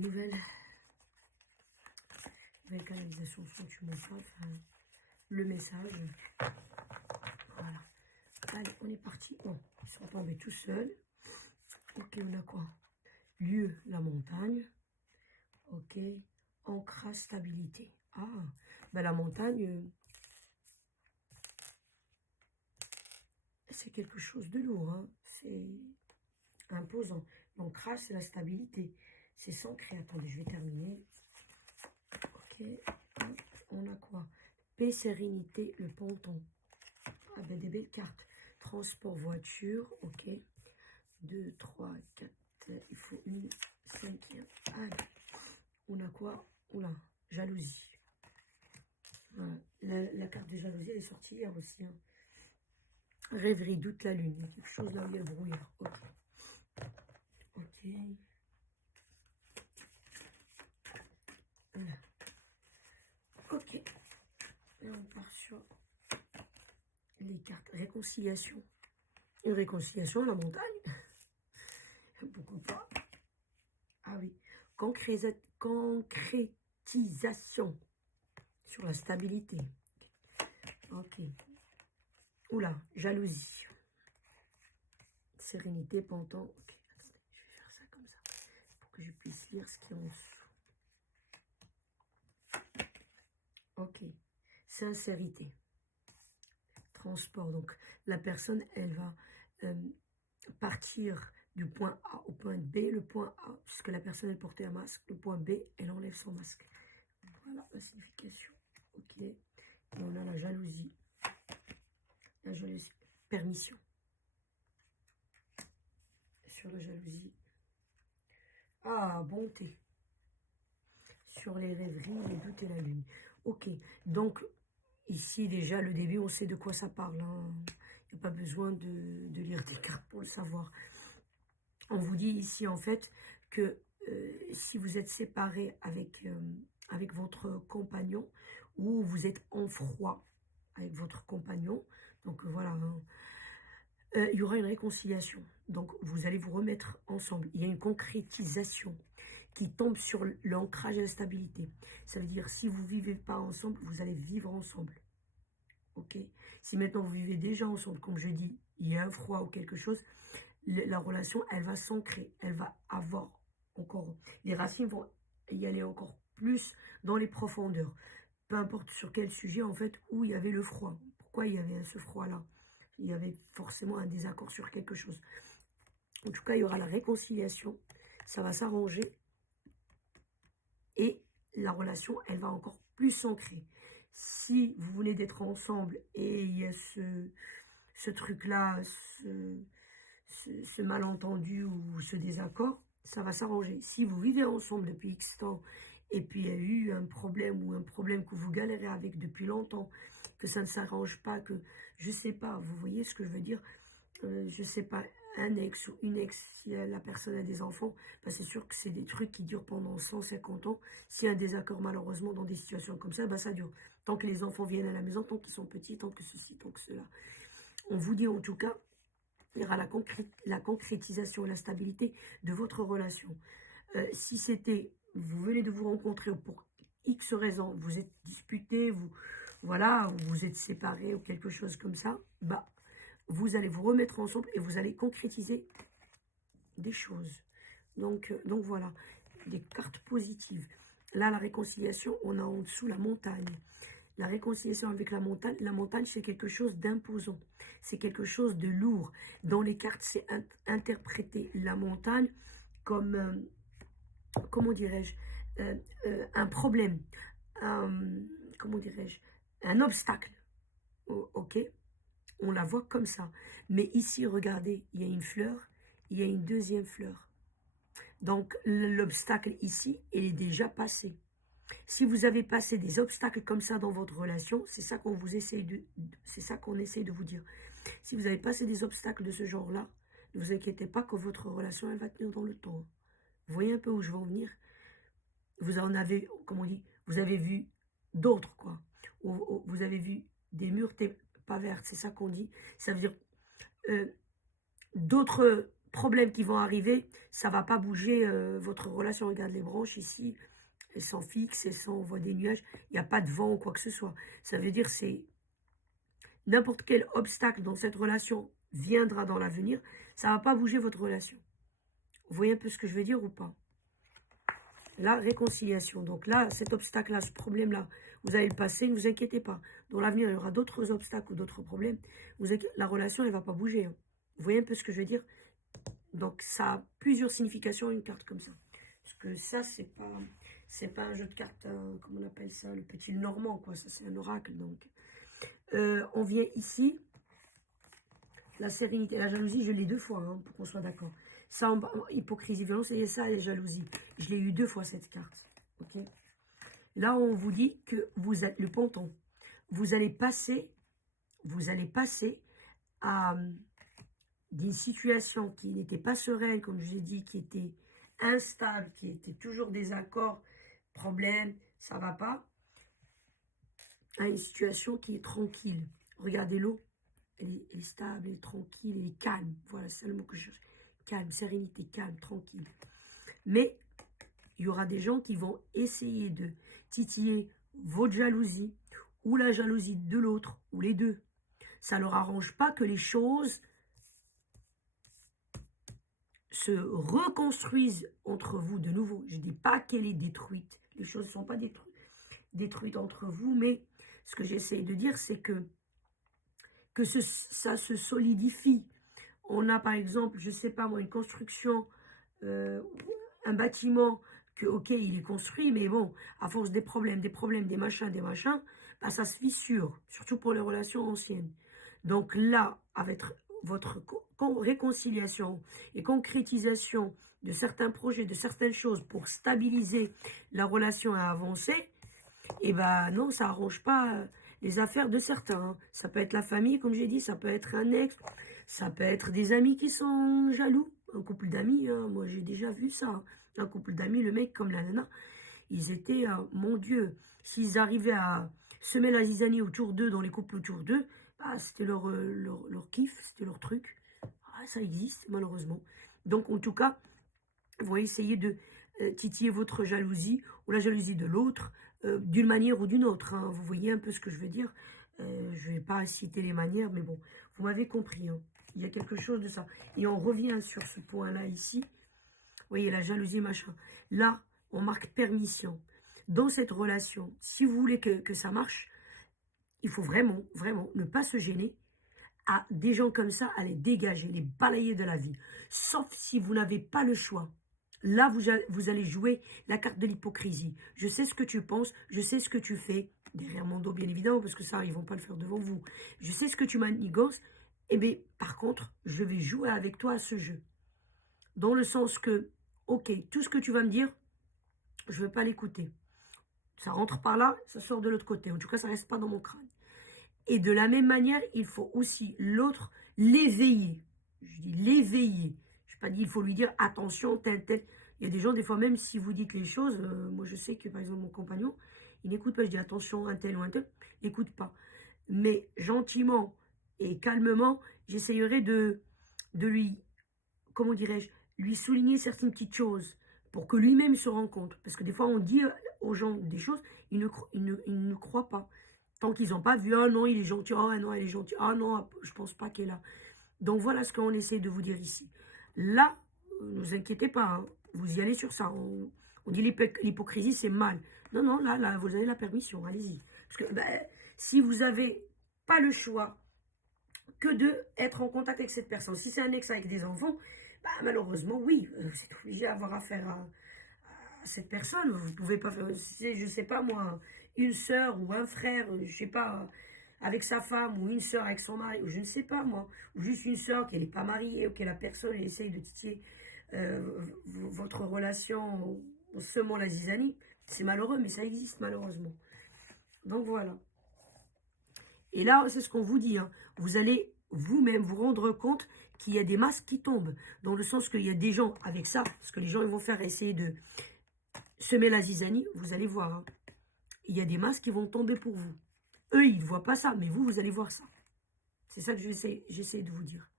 nouvelle canalisation sont tu montres, enfin, le message. Voilà. Allez, on est parti. Bon, ils sont tombés tout seuls. Ok, on a quoi? Lieu, la montagne. Ok. Ancrage, stabilité. Ah, ben la montagne, c'est quelque chose de lourd. Hein. C'est imposant. L'ancrage, c'est la stabilité. C'est s'ancrer. Attendez, je vais terminer. Ok. Hop, on a quoi? Paix, sérénité, le ponton. Ah ben des belles cartes. Transport, voiture. Ok. 2, 3, 4. Il faut une cinquième. Allez. On a quoi? Oula, jalousie. Voilà. La carte de jalousie, elle est sortie hier aussi. Hein. Rêverie, doute, la lune. Il y a quelque chose là où il y a le brouillard. Ok. Ok. Voilà. Ok. Et on part sur les cartes. Réconciliation. Une réconciliation à la montagne. Pourquoi pas? Ah oui. Concrétisation. Sur la stabilité. Ok. Oula, jalousie. Sérénité, ponton. Ok, attendez, je vais faire ça comme ça. Pour que je puisse lire ce qui est en dessous. Ok. Sincérité. Transport. Donc, la personne, elle va partir du point A au point B. Le point A, puisque la personne, elle portait un masque. Le point B, elle enlève son masque. Voilà la signification. Ok. Et on a la jalousie. La jalousie. Permission. Sur la jalousie. Ah, bonté. Sur les rêveries, les doutes et la lune. Ok. Donc, ici, déjà, le début, on sait de quoi ça parle. Hein. Il n'y a pas besoin de lire des cartes pour le savoir. On vous dit ici, en fait, que si vous êtes séparé avec votre compagnon, ou vous êtes en froid avec votre compagnon, donc voilà, hein, il y aura une réconciliation. Donc, vous allez vous remettre ensemble. Il y a une concrétisation qui tombe sur l'ancrage et la stabilité. Ça veut dire, si vous ne vivez pas ensemble, vous allez vivre ensemble. Ok? Si maintenant vous vivez déjà ensemble, comme je dis, il y a un froid ou quelque chose, la relation, elle va s'ancrer. Elle va avoir encore... Les racines vont y aller encore plus dans les profondeurs. Peu importe sur quel sujet, en fait, où il y avait le froid. Pourquoi il y avait ce froid-là? Il y avait forcément un désaccord sur quelque chose. En tout cas, il y aura la réconciliation. Ça va s'arranger. Et la relation, elle va encore plus s'ancrer. Si vous venez d'être ensemble et il y a ce truc-là, ce malentendu ou ce désaccord, ça va s'arranger. Si vous vivez ensemble depuis X temps et puis il y a eu un problème ou un problème que vous galérez avec depuis longtemps, que ça ne s'arrange pas, que je sais pas, vous voyez ce que je veux dire, je sais pas, un ex ou une ex, si la personne a des enfants, bah c'est sûr que c'est des trucs qui durent pendant 150 ans. S'il y a un désaccord malheureusement dans des situations comme ça, bah ça dure. Tant que les enfants viennent à la maison, tant qu'ils sont petits, tant que ceci, tant que cela. On vous dit en tout cas, il y aura la concrétisation et la stabilité de votre relation. Si c'était, vous venez de vous rencontrer pour X raisons, vous êtes disputés, voilà, vous êtes séparés ou quelque chose comme ça, bah, vous allez vous remettre ensemble et vous allez concrétiser des choses. Donc voilà, des cartes positives. Là, la réconciliation, on a en dessous la montagne. La réconciliation avec la montagne, c'est quelque chose d'imposant. C'est quelque chose de lourd. Dans les cartes, c'est interpréter la montagne comme, comment dirais-je, un problème, comment dirais-je, un obstacle. Ok? On la voit comme ça. Mais ici, regardez, il y a une fleur, il y a une deuxième fleur. Donc, l'obstacle ici, il est déjà passé. Si vous avez passé des obstacles comme ça dans votre relation, c'est ça qu'on vous essaye c'est ça qu'on essaye de vous dire. Si vous avez passé des obstacles de ce genre-là, ne vous inquiétez pas que votre relation, elle va tenir dans le temps. Vous voyez un peu où je veux en venir? Vous en avez, comme on dit, vous avez vu d'autres, quoi. Ou vous avez vu des murs pas verts, c'est ça qu'on dit. Ça veut dire d'autres problèmes qui vont arriver, ça ne va pas bouger votre relation. Regarde les branches ici, elles sont fixes, elles sont, on voit des nuages, il n'y a pas de vent ou quoi que ce soit. Ça veut dire c'est n'importe quel obstacle dans cette relation viendra dans l'avenir, ça ne va pas bouger votre relation. Vous voyez un peu ce que je veux dire ou pas? La réconciliation. Donc là, cet obstacle-là, ce problème-là, vous allez le passer, ne vous inquiétez pas. Dans l'avenir, il y aura d'autres obstacles ou d'autres problèmes. La relation, elle ne va pas bouger. Hein. Vous voyez un peu ce que je veux dire? Donc ça a plusieurs significations, une carte comme ça. Parce que ça, c'est pas un jeu de cartes, comment on appelle ça, le petit normand, quoi. Ça, c'est un oracle, donc. On vient ici, la sérénité, la jalousie, je l'ai 2 fois, hein, pour qu'on soit d'accord. Ça, hypocrisie, violence, et ça, et jalousie. Je l'ai eu 2 fois, cette carte. Ok. Là, on vous dit que vous êtes le ponton. Vous allez passer à d'une situation qui n'était pas sereine, comme je l'ai dit, qui était instable, qui était toujours des accords, problèmes, ça va pas, à une situation qui est tranquille. Regardez l'eau, elle est stable, elle est tranquille, elle est calme. Voilà, c'est le mot que je cherche. Calme, sérénité, calme, tranquille. Mais il y aura des gens qui vont essayer de titiller votre jalousie ou la jalousie de l'autre, ou les deux. Ça ne leur arrange pas que les choses se reconstruisent entre vous de nouveau. Je ne dis pas qu'elle est détruite. Les choses ne sont pas détruites entre vous, mais ce que j'essaie de dire, c'est que ça se solidifie. On a par exemple, je ne sais pas moi, une construction, un bâtiment, que ok, il est construit, mais bon, à force des problèmes, des machins, bah, ça se fissure, surtout pour les relations anciennes. Donc là, avec votre réconciliation et concrétisation de certains projets, de certaines choses pour stabiliser la relation et avancer, et ben non, ça arrange pas les affaires de certains. Hein. Ça peut être la famille, comme j'ai dit, ça peut être un ex, ça peut être des amis qui sont jaloux. Un couple d'amis, hein, moi j'ai déjà vu ça. Hein. Un couple d'amis, le mec comme la nana, ils étaient, mon Dieu, s'ils arrivaient à semer la zizanie autour d'eux, dans les couples autour d'eux, bah, c'était leur kiff, c'était leur truc. Ah, ça existe, malheureusement. Donc, en tout cas, vous voyez, essayez de titiller votre jalousie ou la jalousie de l'autre d'une manière ou d'une autre. Hein. Vous voyez un peu ce que je veux dire. Je ne vais pas citer les manières, mais bon, vous m'avez compris. Hein. Il y a quelque chose de ça. Et on revient sur ce point-là ici. Vous voyez, la jalousie, machin. Là, on marque permission. Dans cette relation, si vous voulez que ça marche, il faut vraiment, vraiment ne pas se gêner à des gens comme ça, à les dégager, les balayer de la vie. Sauf si vous n'avez pas le choix. Là, vous allez jouer la carte de l'hypocrisie. Je sais ce que tu penses, je sais ce que tu fais. Derrière mon dos, bien évidemment, parce que ça, ils ne vont pas le faire devant vous. Je sais ce que tu manigances. Eh bien, par contre, je vais jouer avec toi à ce jeu. Dans le sens que, ok, tout ce que tu vas me dire, je ne veux pas l'écouter. Ça rentre par là, ça sort de l'autre côté. En tout cas, ça ne reste pas dans mon crâne. Et de la même manière, il faut aussi l'autre l'éveiller. Je dis l'éveiller. Je n'ai pas dit il faut lui dire attention, tel, tel. Il y a des gens, des fois, même si vous dites les choses, moi je sais que par exemple mon compagnon, il n'écoute pas. Je dis attention, un tel ou un tel, il n'écoute pas. Mais gentiment et calmement, j'essayerai de lui, comment dirais-je, lui souligner certaines petites choses pour que lui-même se rende compte. Parce que des fois, on dit aux gens des choses, ils ne croient pas. Tant qu'ils n'ont pas vu, ah non, il est gentil, ah non, elle est gentille, ah non, je pense pas qu'elle a. Donc voilà ce qu'on essaie de vous dire ici. Là, ne vous inquiétez pas, hein, vous y allez sur ça. On dit l'hypocrisie, c'est mal. Non, non, là, vous avez la permission, allez-y. Parce que ben, si vous n'avez pas le choix que de être en contact avec cette personne, si c'est un ex avec des enfants, bah, malheureusement, oui, vous êtes obligé d'avoir affaire à cette personne. Vous ne pouvez pas faire, je ne sais pas moi, une sœur ou un frère, je ne sais pas, avec sa femme, ou une sœur avec son mari, ou je ne sais pas moi, ou juste une sœur qui n'est pas mariée, ou que la personne essaye de titiller votre relation en semant la zizanie. C'est malheureux, mais ça existe malheureusement. Donc voilà. Et là, c'est ce qu'on vous dit. Hein. Vous allez vous-même vous rendre compte qu'il y a des masques qui tombent. Dans le sens qu'il y a des gens avec ça, parce que les gens ils vont faire essayer de semer la zizanie, vous allez voir. Hein. Il y a des masques qui vont tomber pour vous. Eux, ils ne voient pas ça, mais vous allez voir ça. C'est ça que j'essaie de vous dire.